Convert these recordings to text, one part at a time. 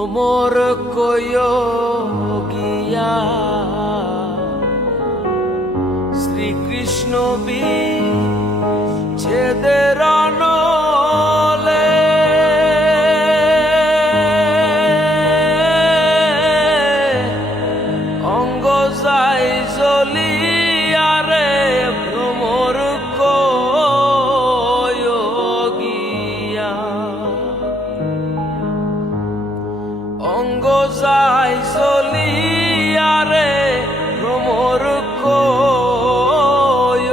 ভ্রমর কয় গিয়া শ্রীকৃষ্ণ বিচ্ছেদের নলে অঙ্গ যাই জ্বলিয়া রে ভ্রমর কয় গিয়া অঙ্গ যাই জ্বলিয়া রে ভ্রমর কয়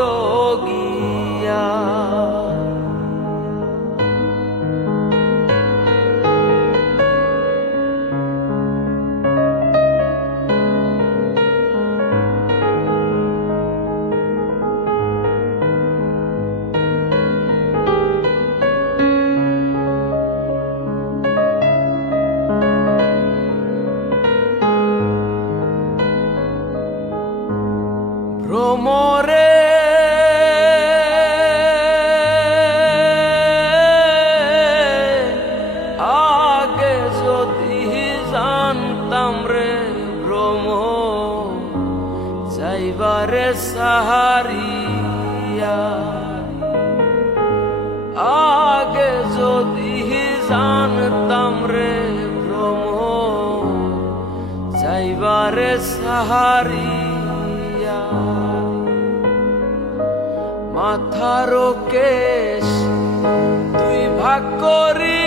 গিয়া ভ্রমরে আগে যদি জানতাম রে ভ্রম যাইবারে সাহারিয়া আগে যদি জানতাম রে ভ্রম যাইবারে সাহারিয়া মাথার কেশ দুই ভাগ করি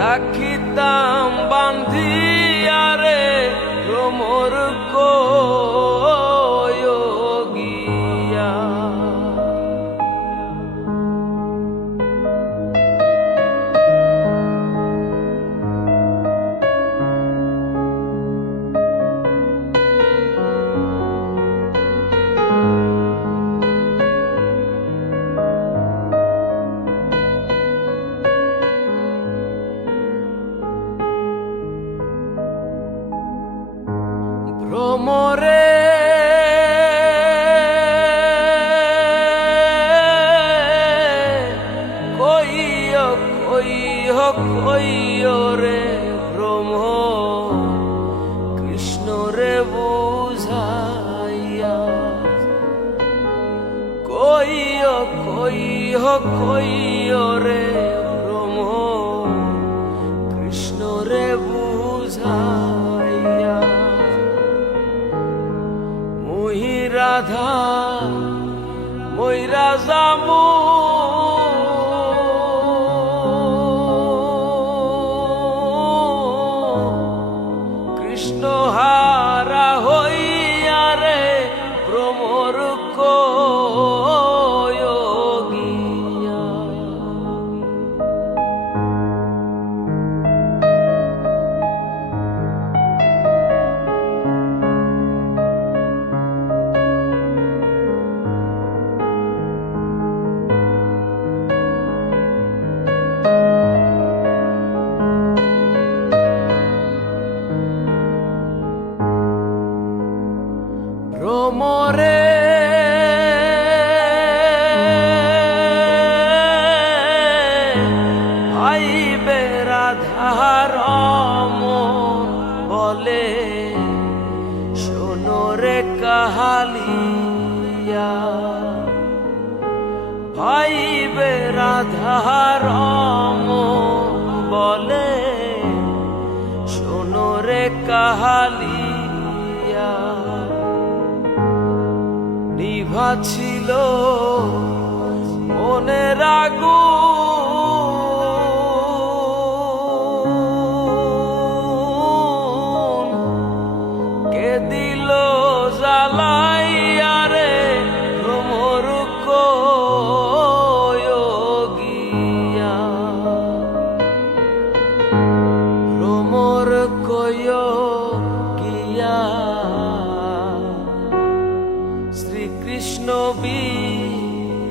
রাখিতাম বান্ধিয়া রে ভ্রমর কয় গিয়া ভ্রমরে কইয় কইয় কইয় রে ভ্রম কৃষ্ণ রে বুঝাইয়া কইয় কইয় কইয় রে ভ্রম কৃষ্ণ রে বুঝাইয়া রাধা ময়রা যামু কৃষ্ণ হারা হইয়া রে ভ্রমর কয় গিয়া ভ্রমরে আইবে রাধার মন বলে শোনো রে কাহালিয়া ভাইবে রাধার মন বলে শোনো রে কাহালিয়া নিভা ছিল মনের আগুন কে দিল জ্বালাইয়া রে ভ্রমর কয় গিয়া ভ্রমর কয় গিয়া শ্রীকৃষ্ণ বিচ্ছেদের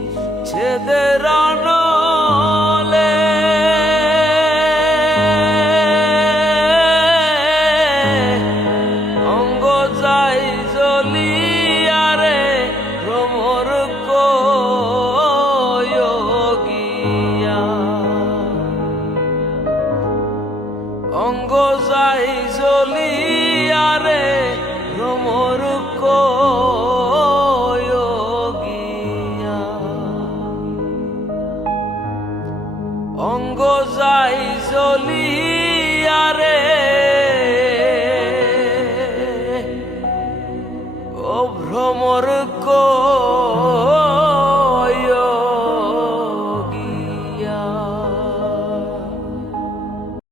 নলে অঙ্গ যাই জ্বলিয়া রে ভ্রমর কয় জ্বলিয়া রে ভ্রমর কয়োগিয়া অঙ্গ যাই জ্বলিয়া রে ও ভ্রমর